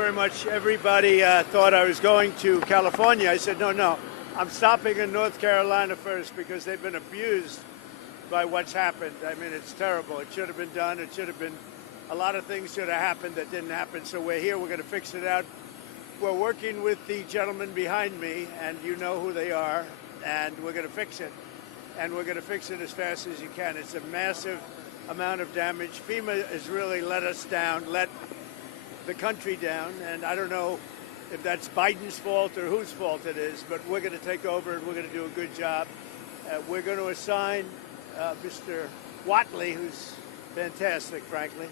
very much. Everybody thought I was going to California. I said, no, I'm stopping in North Carolina first because they've been abused by what's happened. I mean, it's terrible. It should have been done. It should have been, a lot of things should have happened that didn't happen. So we're here. We're going to fix it out. We're working with the gentleman behind me, and you know who they are, and we're going to fix it. And we're going to fix it as fast as you can. It's a massive amount of damage. FEMA has really let us down, let the country down, and I don't know if that's Biden's fault or whose fault it is, but we're going to take over and we're going to do a good job. We're going to assign Mr. Whatley, who's fantastic, frankly,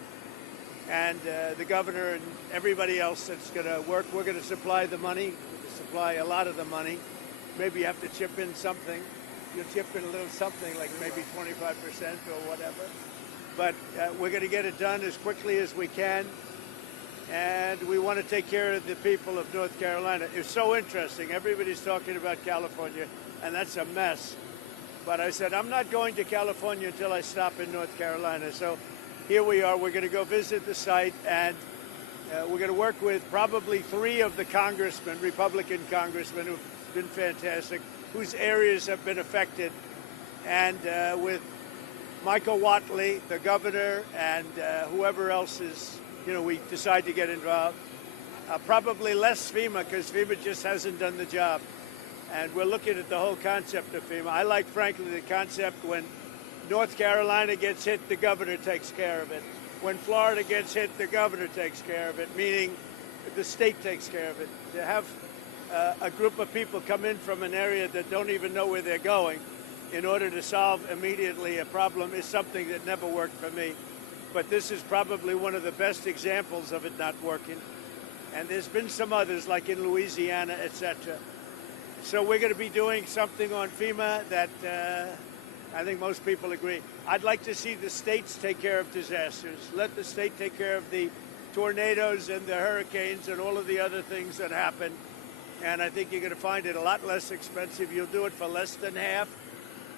and the governor and everybody else that's going to work. We're going to supply the money, supply a lot of the money. Maybe you have to chip in something. You'll chip in a little something, like maybe 25% or whatever. But we're going to get it done as quickly as we can. And we want to take care of the people of North Carolina. It's so interesting. Everybody's talking about California, and that's a mess. But I said, I'm not going to California until I stop in North Carolina. So here we are. We're going to go visit the site, and we're going to work with probably 3 of the congressmen, Republican congressmen, who've been fantastic, whose areas have been affected, and with Michael Whatley, the governor, and whoever else is, we decide to get involved. Probably less FEMA, because FEMA just hasn't done the job. And we're looking at the whole concept of FEMA. I like, frankly, the concept when North Carolina gets hit, the governor takes care of it. When Florida gets hit, the governor takes care of it, meaning the state takes care of it. To have a group of people come in from an area that don't even know where they're going in order to solve immediately a problem is something that never worked for me. But this is probably one of the best examples of it not working. And there's been some others, like in Louisiana, etc. So we're going to be doing something on FEMA that I think most people agree. I'd like to see the states take care of disasters. Let the state take care of the tornadoes and the hurricanes and all of the other things that happen. And I think you're going to find it a lot less expensive. You'll do it for less than half,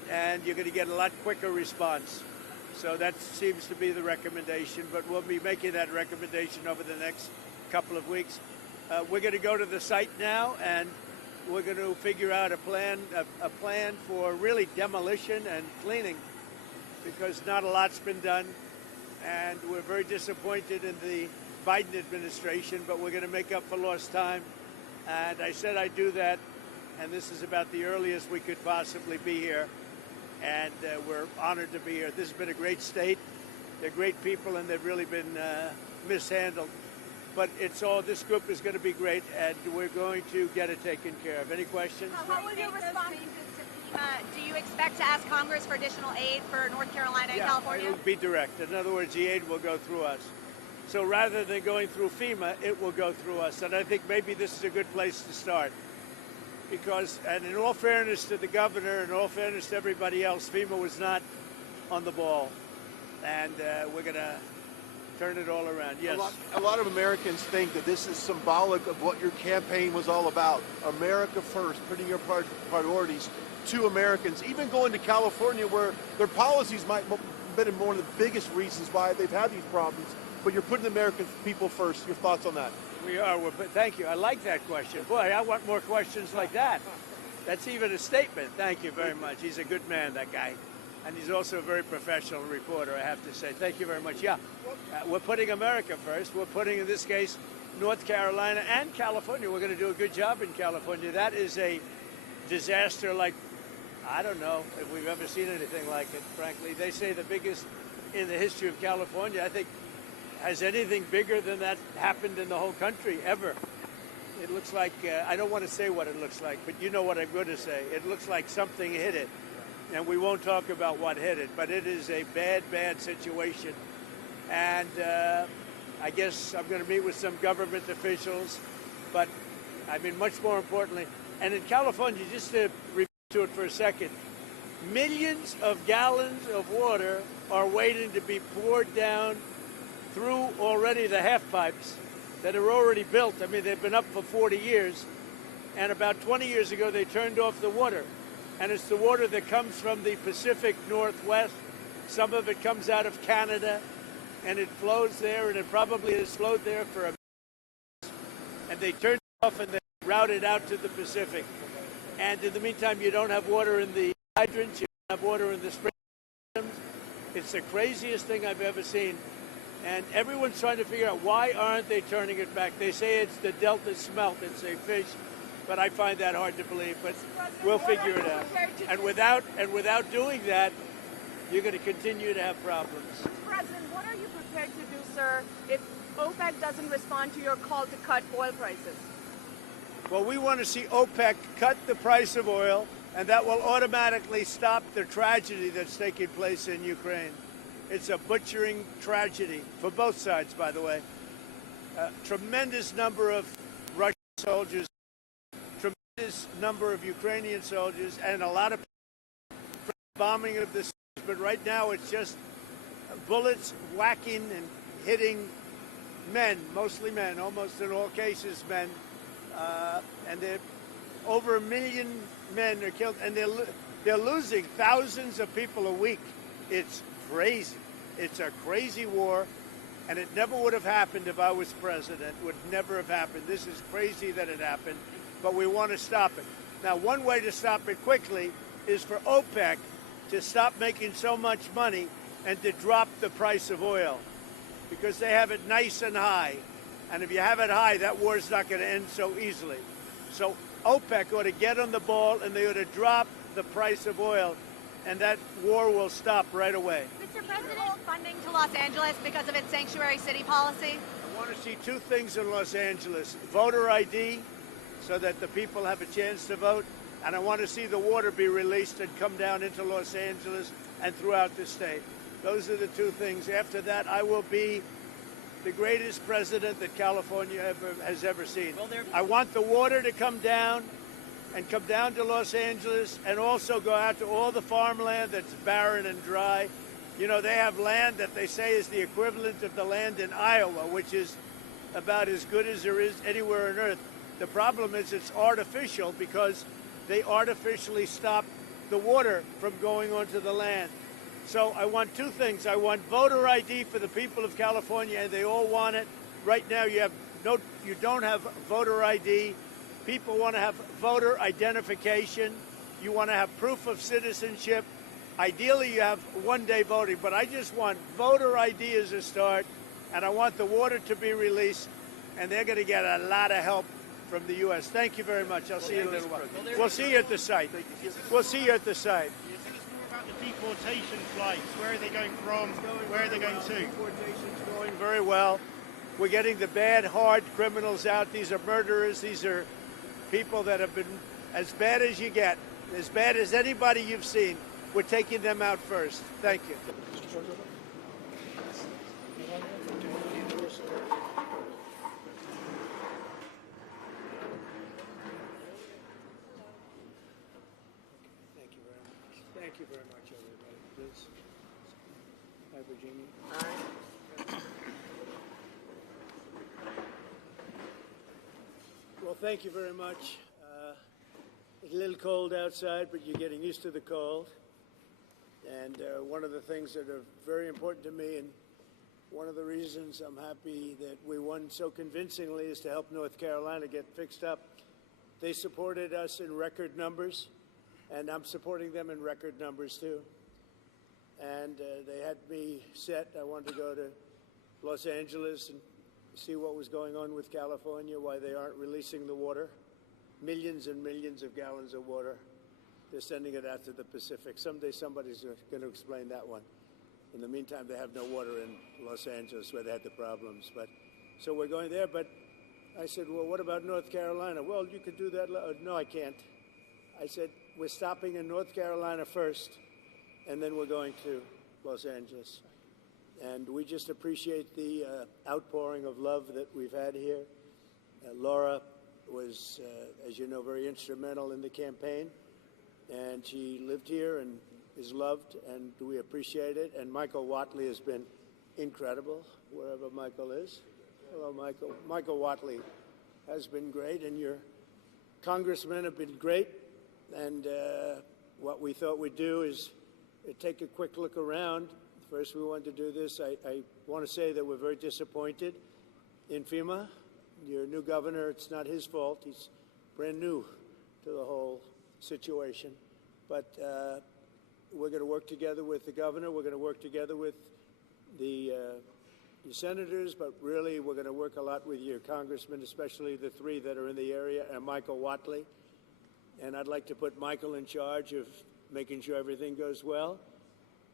and you're going to get a lot quicker response. So that seems to be the recommendation, but we'll be making that recommendation over the next couple of weeks. We're going to go to the site now, and we're going to figure out a plan for really demolition and cleaning, because not a lot's been done, and we're very disappointed in the Biden administration, but we're going to make up for lost time. And I said I'd do that, and this is about the earliest we could possibly be here. And we're honored to be here. This has been a great state. They're great people, and they've really been mishandled. But this group is going to be great, and we're going to get it taken care of. Any questions? How will you respond to FEMA? Do you expect to ask Congress for additional aid for North Carolina and California? It will be direct. In other words, the aid will go through us. So rather than going through FEMA, it will go through us. And I think maybe this is a good place to start. Because, and in all fairness to the governor, and in all fairness to everybody else, FEMA was not on the ball. And we're going to turn it all around. Yes. A lot of Americans think that this is symbolic of what your campaign was all about. America first, putting your priorities to Americans. Even going to California, where their policies might have been one of the biggest reasons why they've had these problems. But you're putting the American people first. Your thoughts on that? We are. Thank you. I like that question. Boy, I want more questions like that. That's even a statement. Thank you very much. He's a good man, that guy. And he's also a very professional reporter, I have to say. Thank you very much. Yeah, we're putting America first. We're putting, in this case, North Carolina and California. We're going to do a good job in California. That is a disaster like, I don't know if we've ever seen anything like it, frankly. They say the biggest in the history of California. I think, has anything bigger than that happened in the whole country ever? It looks like, I don't want to say what it looks like, but you know what I'm going to say. It looks like something hit it. And we won't talk about what hit it, but it is a bad, bad situation. And I guess I'm going to meet with some government officials, but I mean, much more importantly, and in California, just to refer to it for a second, millions of gallons of water are waiting to be poured down through already the half pipes that are already built. I mean, they've been up for 40 years, and about 20 years ago, they turned off the water. And it's the water that comes from the Pacific Northwest. Some of it comes out of Canada, and it flows there, and it probably has flowed there for they turn it off and they route it out to the Pacific. And in the meantime, you don't have water in the hydrants, you don't have water in the spring systems. It's the craziest thing I've ever seen. And everyone's trying to figure out why aren't they turning it back. They say it's the Delta smelt, it's a fish, but I find that hard to believe. But we'll figure it out. And without doing that, you're going to continue to have problems. President, what are you prepared to do, sir, if OPEC doesn't respond to your call to cut oil prices? Well, we want to see OPEC cut the price of oil, and that will automatically stop the tragedy that's taking place in Ukraine. It's a butchering tragedy for both sides, by the way. Tremendous number of Russian soldiers, tremendous number of Ukrainian soldiers, and a lot of bombing of the cities. But right now it's just bullets whacking and hitting men, mostly men, almost in all cases men. And over 1 million men are killed, and they're losing thousands of people a week. It's crazy. It's a crazy war, and it never would have happened if I was president. Would never have happened. This is crazy that it happened, but we want to stop it. Now, one way to stop it quickly is for OPEC to stop making so much money and to drop the price of oil, because they have it nice and high. And if you have it high, that war's not going to end so easily. So OPEC ought to get on the ball, and they ought to drop the price of oil, and that war will stop right away. Mr. President, funding to Los Angeles because of its sanctuary city policy? I want to see two things in Los Angeles: voter ID, so that the people have a chance to vote, and I want to see the water be released and come down into Los Angeles and throughout the state. Those are the two things. After that, I will be the greatest president that California has ever seen. I want the water to come down and come down to Los Angeles, and also go out to all the farmland that's barren and dry. You know, they have land that they say is the equivalent of the land in Iowa, which is about as good as there is anywhere on earth. The problem is it's artificial, because they artificially stop the water from going onto the land. So I want two things. I want voter ID for the people of California, and they all want it. Right now you don't have voter ID. People want to have voter identification. You want to have proof of citizenship. Ideally, you have one-day voting, but I just want voter ID as a start, and I want the water to be released, and they're going to get a lot of help from the U.S. Thank you very much. I'll see you in a little while. We'll see you at the site. We'll see you at the site. Deportation flights. Where are they going from? Where are they going to? Deportation's going very well. We're getting the bad, hard criminals out. These are murderers. These are people that have been as bad as you get, as bad as anybody you've seen. We're taking them out first. Thank you. Thank you very much, everybody. Please. Hi, Virginia. Well, thank you very much. It's a little cold outside, but you're getting used to the cold. And one of the things that are very important to me, and one of the reasons I'm happy that we won so convincingly, is to help North Carolina get fixed up. They supported us in record numbers, and I'm supporting them in record numbers too. And they had me set. I wanted to go to Los Angeles and see what was going on with California, why they aren't releasing the water. Millions and millions of gallons of water. They're sending it out to the Pacific. Someday somebody's going to explain that one. In the meantime, they have no water in Los Angeles, where they had the problems. So we're going there. But I said, well, what about North Carolina? Well, you could do that. No, I can't. I said, we're stopping in North Carolina first, and then we're going to Los Angeles. And we just appreciate the outpouring of love that we've had here. Laura was, as you know, very instrumental in the campaign. And she lived here and is loved, and we appreciate it. And Michael Whatley has been incredible, wherever Michael is. Hello, Michael. Michael Whatley has been great, and your congressmen have been great. And what we thought we'd do is take a quick look around. First, we wanted to do this. I want to say that we're very disappointed in FEMA. your new governor, it's not his fault. He's brand new to the whole situation. But we're going to work together with the governor. We're going to work together with the senators, but really we're going to work a lot with your congressmen, especially the three that are in the area, and Michael Watley. And I'd like to put Michael in charge of making sure everything goes well.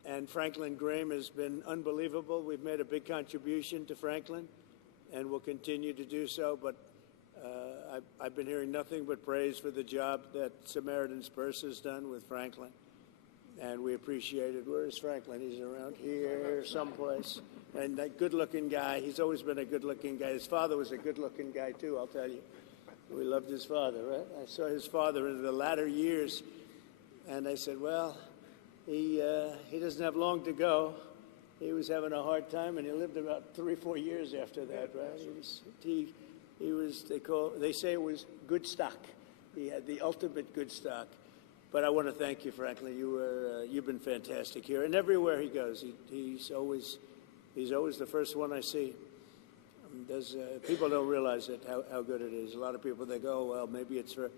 And Franklin Graham has been unbelievable. We've made a big contribution to Franklin, and we'll continue to do so. But I've been hearing nothing but praise for the job that Samaritan's Purse has done with Franklin, and we appreciate it. Where is Franklin? He's around here someplace. And that good-looking guy, he's always been a good-looking guy. His father was a good-looking guy, too, I'll tell you. We loved his father, right? I saw his father in the latter years, and I said, well, he doesn't have long to go. He was having a hard time, and he lived about 3 or 4 years after that, right? They say it was good stock. He had the ultimate good stock. But I want to thank you, Franklin. You've been fantastic here, and everywhere he goes, he's always the first one I see. People don't realize it, how good it is. A lot of people, they go, well, maybe it's for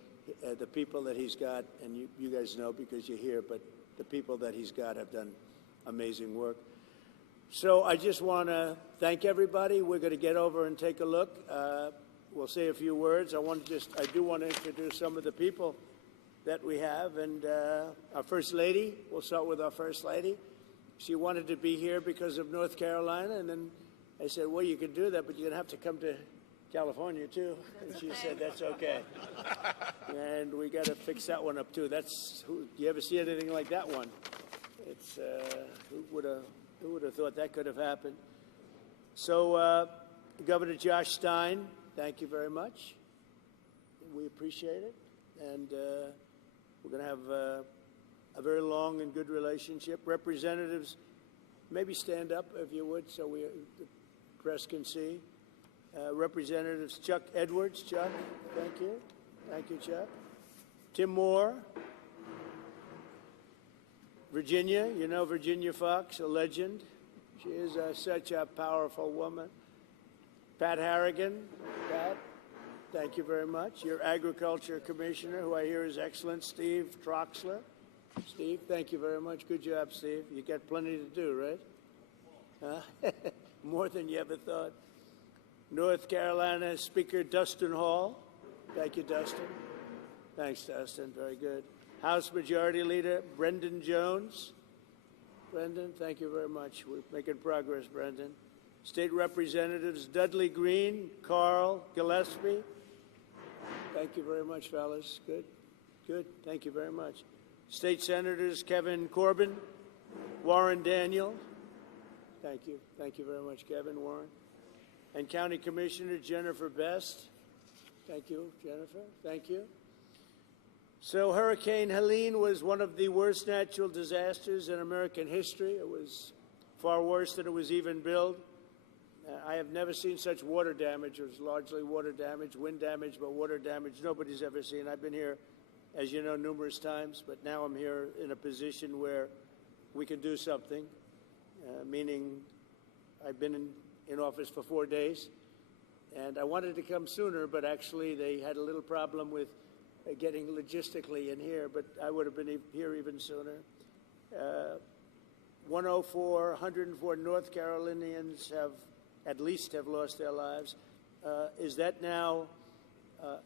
the people that he's got, and you guys know because you're here, but the people that he's got have done amazing work. So I just want to thank everybody. We're going to get over and take a look. We'll say a few words. I do want to introduce some of the people that we have, and our First Lady. We'll start with our First Lady. She wanted to be here because of North Carolina, and then I said, well, you can do that, but you're going to have to come to California, too. And she said, that's okay. And we got to fix that one up, too. You ever see anything like that one? It's who would have thought that could have happened? So, Governor Josh Stein, thank you very much. We appreciate it. And we're going to have a very long and good relationship. Representatives, maybe stand up if you would so the press can see. Representatives Chuck Edwards. Chuck, thank you. Thank you, Chuck. Tim Moore. Virginia, you know Virginia Fox, a legend. She is such a powerful woman. Pat Harrigan. Pat, thank you very much. Your Agriculture Commissioner, who I hear is excellent, Steve Troxler. Steve, thank you very much. Good job, Steve. You got plenty to do, right? Huh? More than you ever thought. North Carolina Speaker Dustin Hall. Thank you, Dustin. Thanks, Dustin. Very good. House Majority Leader Brendan Jones. Brendan, thank you very much. We're making progress, Brendan. State Representatives Dudley Green, Carl Gillespie. Thank you very much, fellas. Good. Good. Thank you very much. State Senators Kevin Corbin, Warren Daniel. Thank you. Thank you very much, Kevin, Warren. And County Commissioner Jennifer Best. Thank you, Jennifer. Thank you. So Hurricane Helene was one of the worst natural disasters in American history. It was far worse than it was even billed. I have never seen such water damage. It was largely water damage, wind damage, but water damage nobody's ever seen. I've been here, as you know, numerous times, but now I'm here in a position where we can do something, meaning I've been in office for 4 days, and I wanted to come sooner, but actually they had a little problem with getting logistically in here, but I would have been here even sooner. 104 North Carolinians have lost their lives. Is that now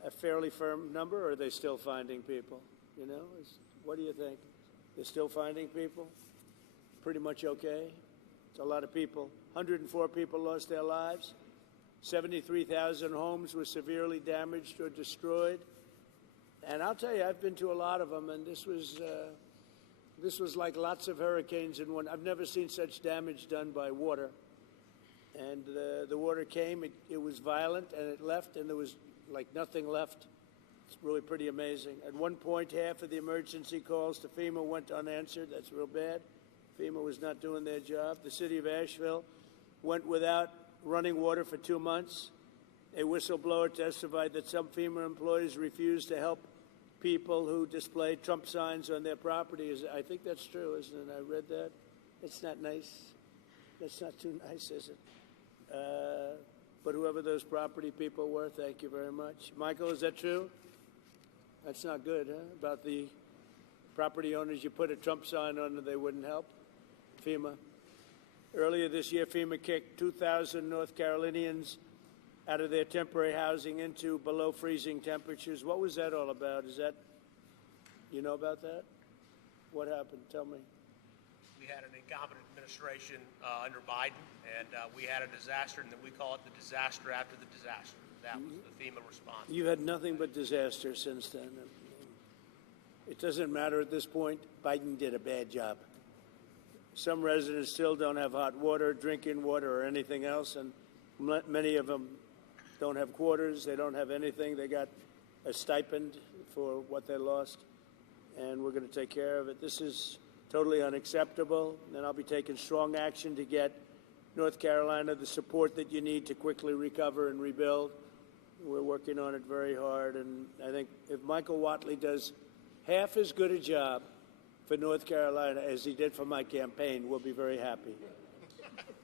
a fairly firm number, or are they still finding people? You know, what do you think? They're still finding people? Pretty much okay? It's a lot of people. 104 people lost their lives. 73,000 homes were severely damaged or destroyed. And I'll tell you, I've been to a lot of them, and this was like lots of hurricanes in one. I've never seen such damage done by water. And the water came, it was violent, and it left, and there was like nothing left. It's really pretty amazing. At one point, half of the emergency calls to FEMA went unanswered. That's real bad. FEMA was not doing their job. The city of Asheville went without running water for 2 months. A whistleblower testified that some FEMA employees refused to help people who displayed Trump signs on their property. I think that's true, isn't it? I read that. It's not nice. That's not too nice, is it? but whoever those property people were, thank you very much. Michael, is that true? That's not good, huh? About the property owners you put a Trump sign on and they wouldn't help? FEMA. Earlier this year, FEMA kicked 2,000 North Carolinians out of their temporary housing into below freezing temperatures. What was that all about? Is that, you know about that? What happened? Tell me. We had an incompetent administration under Biden, and we had a disaster, and we call it the disaster after the disaster. That was the FEMA response. You've had nothing but disaster since then. It doesn't matter at this point. Biden did a bad job. Some residents still don't have hot water, drinking water, or anything else, and many of them don't have quarters. They don't have anything. They got a stipend for what they lost, and we're going to take care of it. This is totally unacceptable, and I'll be taking strong action to get North Carolina the support that you need to quickly recover and rebuild. We're working on it very hard, and I think if Michael Whatley does half as good a job for North Carolina as he did for my campaign, we'll be very happy.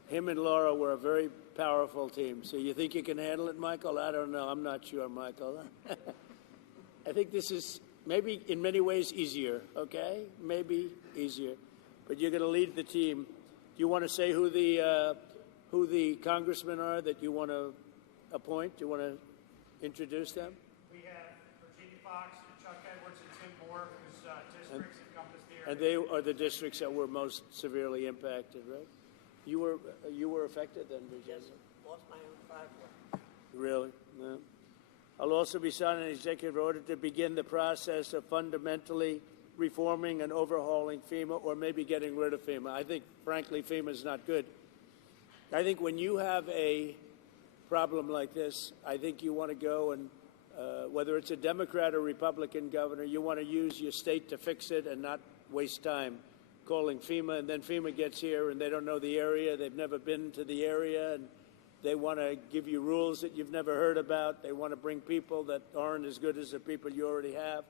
Him and Laura were a very powerful team. So you think you can handle it, Michael? I don't know. I'm not sure, Michael. I think this is maybe in many ways easier, okay? Maybe easier. But you're going to lead the team. Do you want to say who the congressmen are that you want to appoint? Do you want to introduce them? We have Virginia Fox, Chuck Edwards, and Tim Moore, whose districts encompass the area. And they are the districts that were most severely impacted, right? You were affected then, Virginia? Yes, lost my own driveway. Really? No. I'll also be signing an executive order to begin the process of fundamentally reforming and overhauling FEMA, or maybe getting rid of FEMA. I think, frankly, FEMA is not good. I think when you have a problem like this, I think you want to go and, whether it's a Democrat or Republican governor, you want to use your state to fix it and not waste time calling FEMA, and then FEMA gets here and they don't know the area, they've never been to the area, and they want to give you rules that you've never heard about. They want to bring people that aren't as good as the people you already have.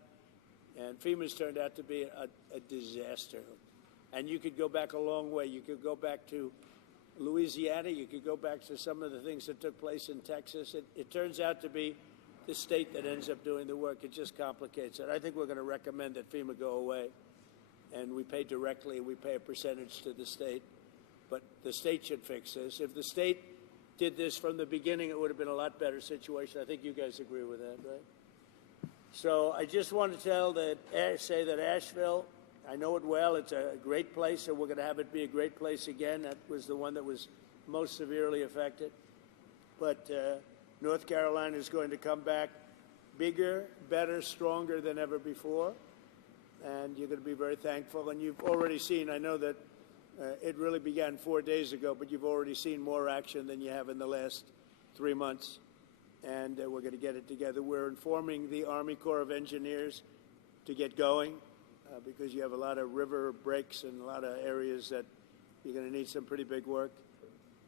And FEMA's turned out to be a disaster. And you could go back a long way. You could go back to Louisiana. You could go back to some of the things that took place in Texas. It turns out to be the state that ends up doing the work. It just complicates it. I think we're going to recommend that FEMA go away. And we pay directly, we pay a percentage to the state. But the state should fix this. If the state did this from the beginning, it would have been a lot better situation. I think you guys agree with that, right? So I just want to say that Asheville, I know it well. It's a great place, and we're going to have it be a great place again. That was the one that was most severely affected. But North Carolina is going to come back bigger, better, stronger than ever before. And you're going to be very thankful. And you've already seen, I know that it really began 4 days ago, but you've already seen more action than you have in the last 3 months. And we're going to get it together. We're informing the Army Corps of Engineers to get going because you have a lot of river breaks and a lot of areas that you're going to need some pretty big work.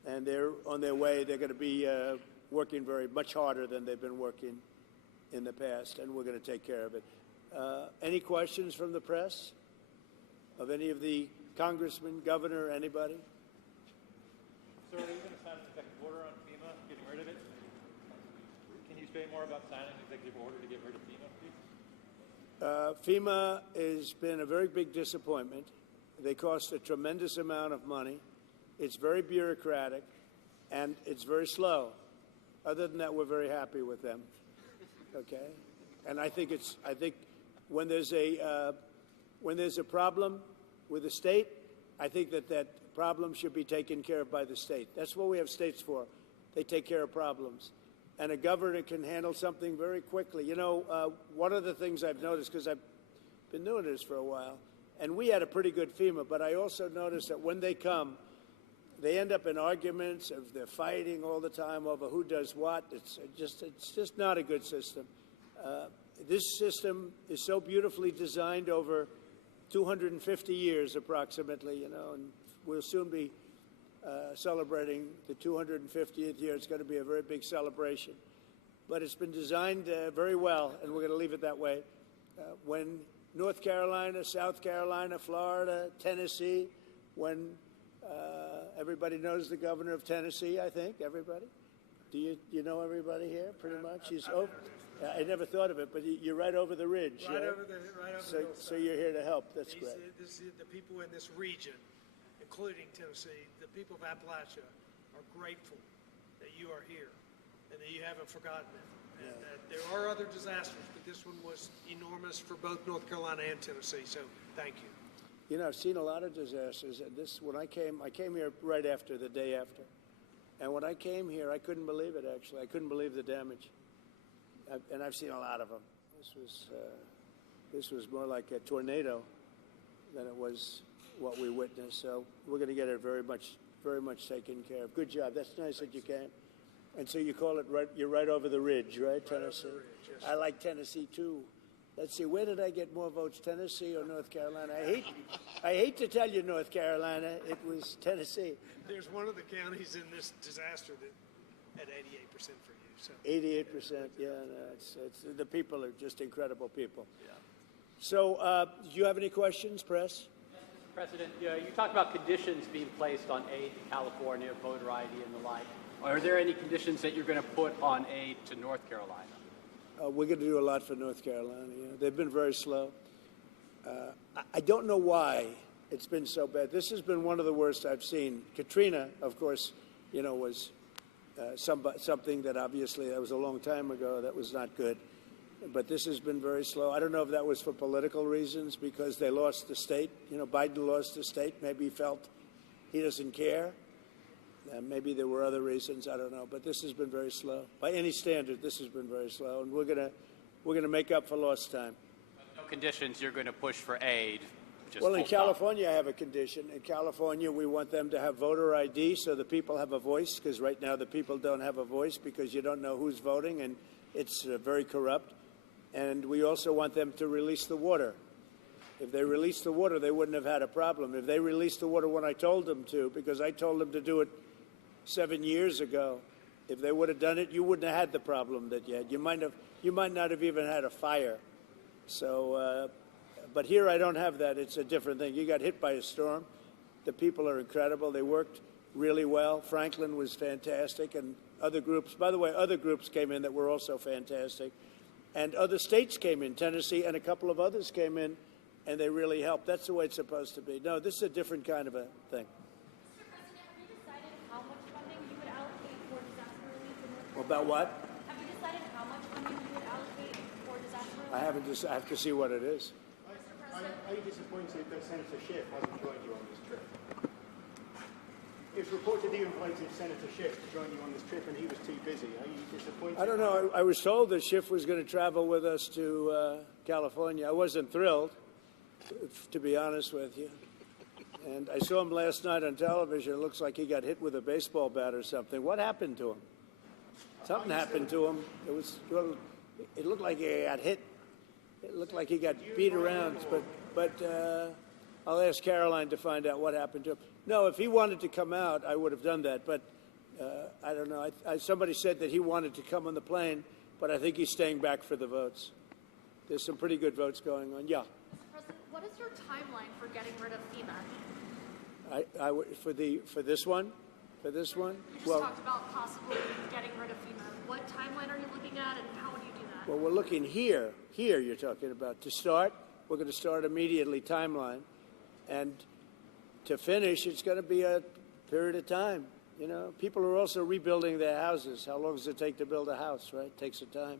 And they're on their way. They're going to be working much harder than they've been working in the past, and we're going to take care of it. Any questions from the press of any of the congressman, governor, anybody? Sir, are you going to sign an executive order on FEMA, getting rid of it? Can you say more about signing an executive order to get rid of FEMA, please? FEMA has been a very big disappointment. They cost a tremendous amount of money. It's very bureaucratic, and it's very slow. Other than that, we're very happy with them. Okay, and I think when there's a problem with the state, I think that problem should be taken care of by the state. That's what we have states for. They take care of problems. And a governor can handle something very quickly. You know, one of the things I've noticed, because I've been doing this for a while, and we had a pretty good FEMA, but I also noticed that when they come, they end up in arguments. They're fighting all the time over who does what. It's just not a good system. This system is so beautifully designed over 250 years approximately, you know, and we'll soon be celebrating the 250th year. It's going to be a very big celebration. But it's been designed very well, and we're going to leave it that way. When North Carolina, South Carolina, Florida, Tennessee, when everybody knows the governor of Tennessee, I think, everybody. Do you know everybody here pretty much? I never thought of it, but you're right over the ridge. Right over the hillside. So you're here to help. That's great. The people in this region, including Tennessee, the people of Appalachia, are grateful that you are here and that you haven't forgotten it. And that there are other disasters, but this one was enormous for both North Carolina and Tennessee. So thank you. You know, I've seen a lot of disasters, and when I came here right after, the day after, and when I came here, I couldn't believe it. Actually, I couldn't believe the damage, and I've seen a lot of them. This was more like a tornado than it was what we witnessed. So we're going to get it very much taken care of. Good job. That's nice that you came. And so you call it you're right over the ridge, right, Tennessee? Over the ridge, yes. I like Tennessee too. Let's see, where did I get more votes, Tennessee or North Carolina? I hate to tell you, North Carolina, it was Tennessee. There's one of the counties in this disaster that had 88% for you. So 88%, yeah. No, it's the people are just incredible people. Yeah. So, do you have any questions, press? Mr. President, you talked about conditions being placed on aid to California, voter ID, and the like. Are there any conditions that you're going to put on aid to North Carolina? We're going to do a lot for North Carolina. They've been very slow. I don't know why it's been so bad. This has been one of the worst I've seen. Katrina, of course, was something that obviously that was a long time ago. That was not good. But this has been very slow. I don't know if that was for political reasons because they lost the state. Biden lost the state. Maybe he felt he doesn't care. Maybe there were other reasons. I don't know. But this has been very slow. By any standard, this has been very slow. And we're gonna make up for lost time. No conditions. You're going to push for aid. Well, in California, I have a condition. In California, we want them to have voter ID so the people have a voice, because right now the people don't have a voice because you don't know who's voting, and it's very corrupt. And we also want them to release the water. If they released the water, they wouldn't have had a problem. If they released the water when I told them to, because I told them to do it 7 years ago, if they would have done it, you wouldn't have had the problem that you had. You might not have even had a fire. So, but here I don't have that. It's a different thing. You got hit by a storm. The people are incredible. They worked really well. Franklin was fantastic, and other groups. By the way, other groups came in that were also fantastic, and other states came in. Tennessee and a couple of others came in, and they really helped. That's the way it's supposed to be. No, this is a different kind of a thing. Mr. President, have you decided how much funding you would allocate for disaster relief in North Carolina? About what? Have you decided how much funding you would allocate for disaster relief? I haven't. I have to see what it is. Are you disappointed that Senator Schiff hasn't joined you on this trip? It's reported you invited Senator Schiff to join you on this trip and he was too busy. Are you disappointed? I don't know. I was told that Schiff was going to travel with us to California. I wasn't thrilled, to be honest with you. And I saw him last night on television. It looks like he got hit with a baseball bat or something. What happened to him? Something happened to him. It looked like he got hit. It looked like he got beat around. But I'll ask Caroline to find out what happened to him. No, if he wanted to come out, I would have done that. But I don't know. Somebody said that he wanted to come on the plane, but I think he's staying back for the votes. There's some pretty good votes going on. Yeah. Mr. President, what is your timeline for getting rid of FEMA? For this one? You just talked about possibly getting rid of FEMA. What timeline are you looking at, and how would you do that? Well, we're looking here. Here you're talking about. To start, we're going to start immediately, timeline. And to finish, it's going to be a period of time. People are also rebuilding their houses. How long does it take to build a house, right? It takes some time.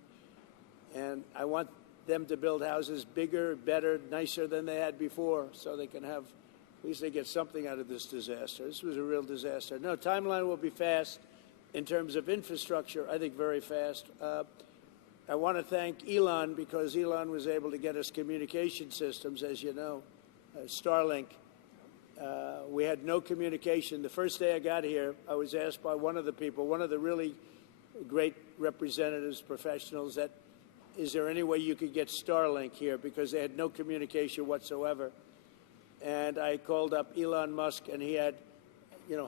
And I want them to build houses bigger, better, nicer than they had before, so they can have, at least they get something out of this disaster. This was a real disaster. No, timeline will be fast. In terms of infrastructure, I think very fast. I want to thank Elon, because Elon was able to get us communication systems, as you know, Starlink. We had no communication. The first day I got here, I was asked by one of the people, one of the really great representatives, professionals, that is there any way you could get Starlink here, because they had no communication whatsoever. And I called up Elon Musk, and he had,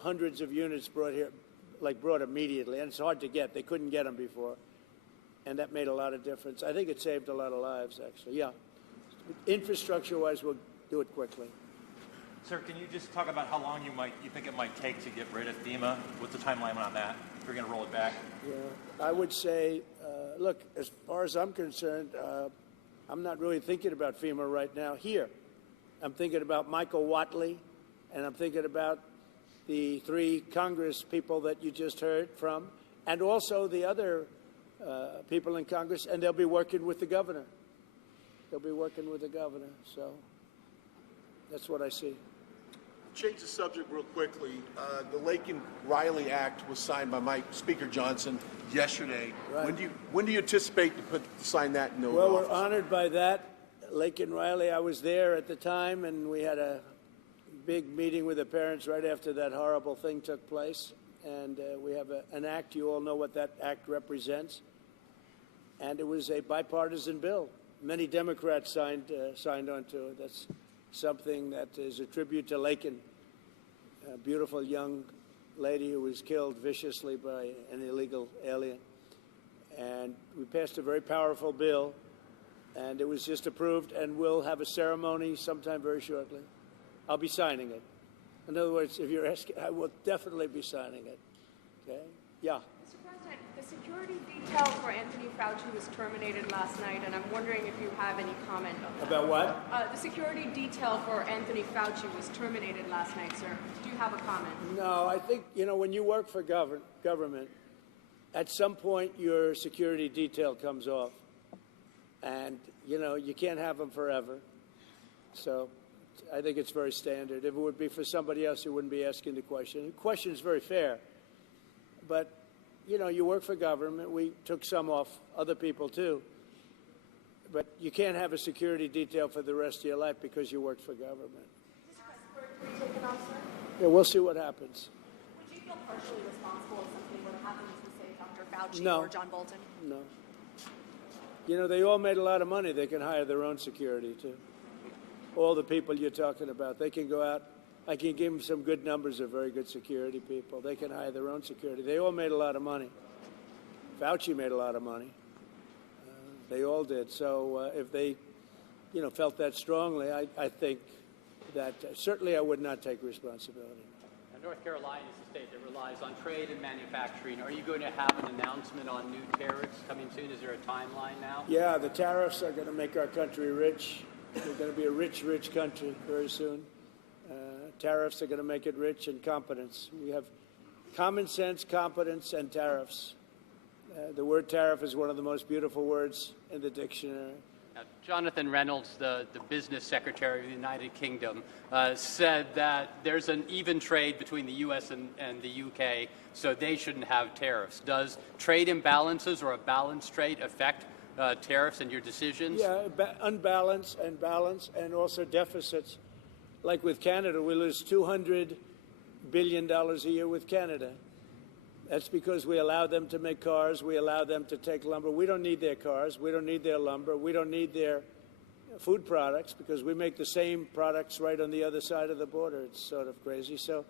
hundreds of units brought here, brought immediately. And it's hard to get. They couldn't get them before. And that made a lot of difference. I think it saved a lot of lives, actually. Yeah. Infrastructure-wise, we'll do it quickly. Sir, can you just talk about how long you think it might take to get rid of FEMA? What's the timeline on that? you're going to roll it back? Yeah, I would say, look, as far as I'm concerned, I'm not really thinking about FEMA right now here. I'm thinking about Michael Watley, and I'm thinking about the 3 Congress people that you just heard from, and also the other people in Congress, and they'll be working with the governor. They'll be working with the governor, so that's what I see. Change the subject real quickly. The Laken Riley Act was signed by Speaker Johnson yesterday. Right. When do you anticipate to sign that into Well, office? we're honored by that. Laken Riley, I was there at the time, and we had a big meeting with the parents right after that horrible thing took place. And we have an act. You all know what that act represents. And it was a bipartisan bill. Many Democrats signed onto it. That's something that is a tribute to Laken, a beautiful young lady who was killed viciously by an illegal alien. And we passed a very powerful bill, and it was just approved, and we'll have a ceremony sometime very shortly. I'll be signing it. In other words, if you're asking, I will definitely be signing it. Okay? Yeah. Mr. President, the security detail for Anthony Fauci was terminated last night, and I'm wondering if you have any comment on that. About what? The security detail for Anthony Fauci was terminated last night, sir. Do you have a comment? No, I think, when you work for government, at some point your security detail comes off. And, you can't have them forever. So I think it's very standard. If it would be for somebody else, you wouldn't be asking the question. The question is very fair. But, you work for government. We took some off, other people too. But you can't have a security detail for the rest of your life because you worked for government. Is this respiratory taken off, sir? Yeah, we'll see what happens. Would you feel partially responsible if something would happen to, say, Dr. Fauci No. or John Bolton? No. They all made a lot of money. They can hire their own security, too. All the people you're talking about, they can go out. I can give them some good numbers of very good security people. They can hire their own security. They all made a lot of money. Fauci made a lot of money. They all did. So if they, felt that strongly, I think that certainly I would not take responsibility. Now, North Carolina is a state that relies on trade and manufacturing. Are you going to have an announcement on new tariffs coming soon? Is there a timeline now? Yeah, the tariffs are going to make our country rich. We're going to be a rich, rich country very soon. Tariffs are going to make it rich, and competence. We have common sense, competence, and tariffs. The word tariff is one of the most beautiful words in the dictionary. Now, Jonathan Reynolds, the business secretary of the United Kingdom, said that there's an even trade between the U.S. and the U.K., so they shouldn't have tariffs. Does trade imbalances or a balanced trade affect tariffs and your decisions? Yeah, unbalanced and balance, and also deficits. Like with Canada, we lose $200 billion a year with Canada. That's because we allow them to make cars. We allow them to take lumber. We don't need their cars. We don't need their lumber. We don't need their food products because we make the same products right on the other side of the border. It's sort of crazy. So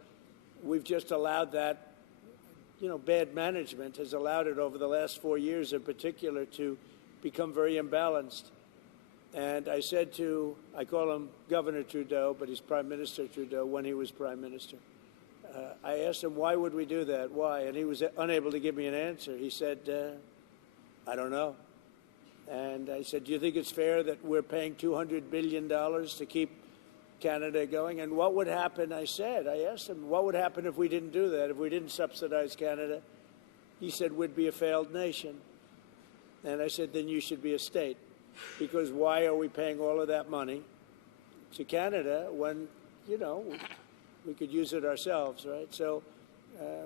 we've just allowed that. Bad management has allowed it over the last 4 years in particular to become very imbalanced. And I said I call him Governor Trudeau, but he's Prime Minister Trudeau when he was Prime Minister. I asked him, why would we do that? Why? And he was unable to give me an answer. He said, I don't know. And I said, do you think it's fair that we're paying $200 billion to keep Canada going? And what would happen, I asked him, what would happen if we didn't do that, if we didn't subsidize Canada? He said, we'd be a failed nation. And I said, then you should be a state. Because why are we paying all of that money to Canada when, we could use it ourselves, right? So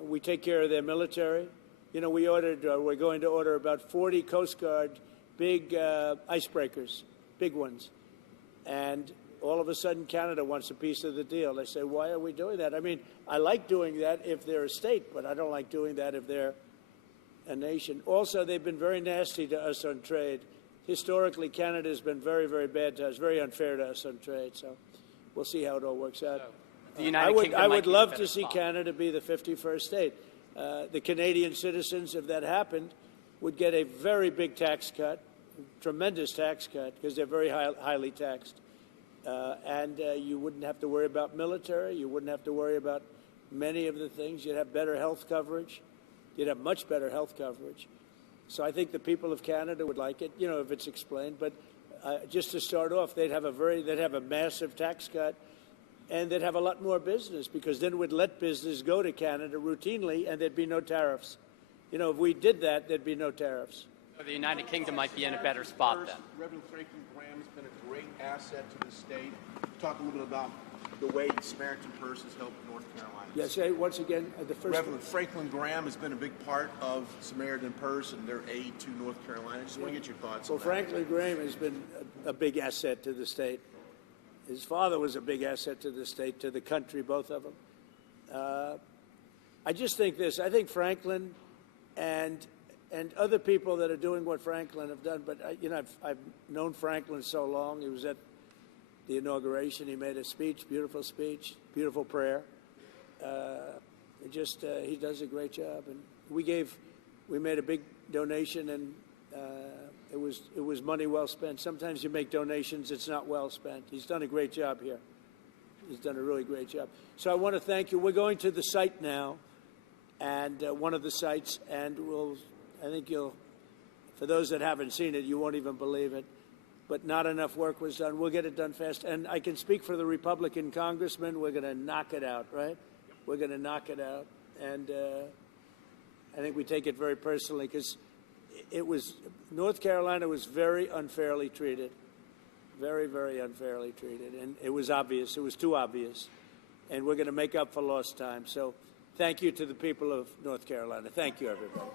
we take care of their military. We're going to order about 40 Coast Guard big icebreakers, big ones. And all of a sudden, Canada wants a piece of the deal. They say, why are we doing that? I mean, I like doing that if they're a state, but I don't like doing that if they're a nation. Also, they've been very nasty to us on trade. Historically, Canada has been very, very bad to us, very unfair to us on trade. So we'll see how it all works out. The United Kingdom I might would be love the to better see spot. Canada be the 51st state. The Canadian citizens, if that happened, would get a very big tax cut, tremendous tax cut, because they're very highly taxed. And you wouldn't have to worry about military. You wouldn't have to worry about many of the things. You'd have better health coverage. You'd have much better health coverage. So I think the people of Canada would like it, you know, if it's explained. But just to start off, they'd have a massive tax cut, and they'd have a lot more business, because then we'd let business go to Canada routinely, and there'd be no tariffs. You know, if we did that, there'd be no tariffs. So the United Kingdom might be in a better spot then. Reverend Franklin Graham has been a great asset to the state. Talk a little bit about the way Samaritan Purse has helped North Carolina. Yes, once again, the first. Reverend Franklin Graham has been a big part of Samaritan Purse and their aid to North Carolina. Just want to get your thoughts on that. Well, Franklin Graham has been a big asset to the state. His father was a big asset to the state, to the country, both of them. I just think this. I think Franklin and other people that are doing what Franklin have done, but you know, I've known Franklin so long. He was at the inauguration. He made a speech, beautiful prayer. He does a great job, and we made a big donation, and it was money well spent. Sometimes you make donations, it's not well spent. He's done a great job here. He's done a really great job. So I want to thank you. We're going to the site now, and one of the sites, and I think for those that haven't seen it, you won't even believe it, but not enough work was done. We'll get it done fast. And I can speak for the Republican congressman. We're going to knock it out, right? We're going to knock it out. And I think we take it very personally, because North Carolina was very unfairly treated, very, very unfairly treated. And it was obvious. It was too obvious. And we're going to make up for lost time. So thank you to the people of North Carolina. Thank you, everybody.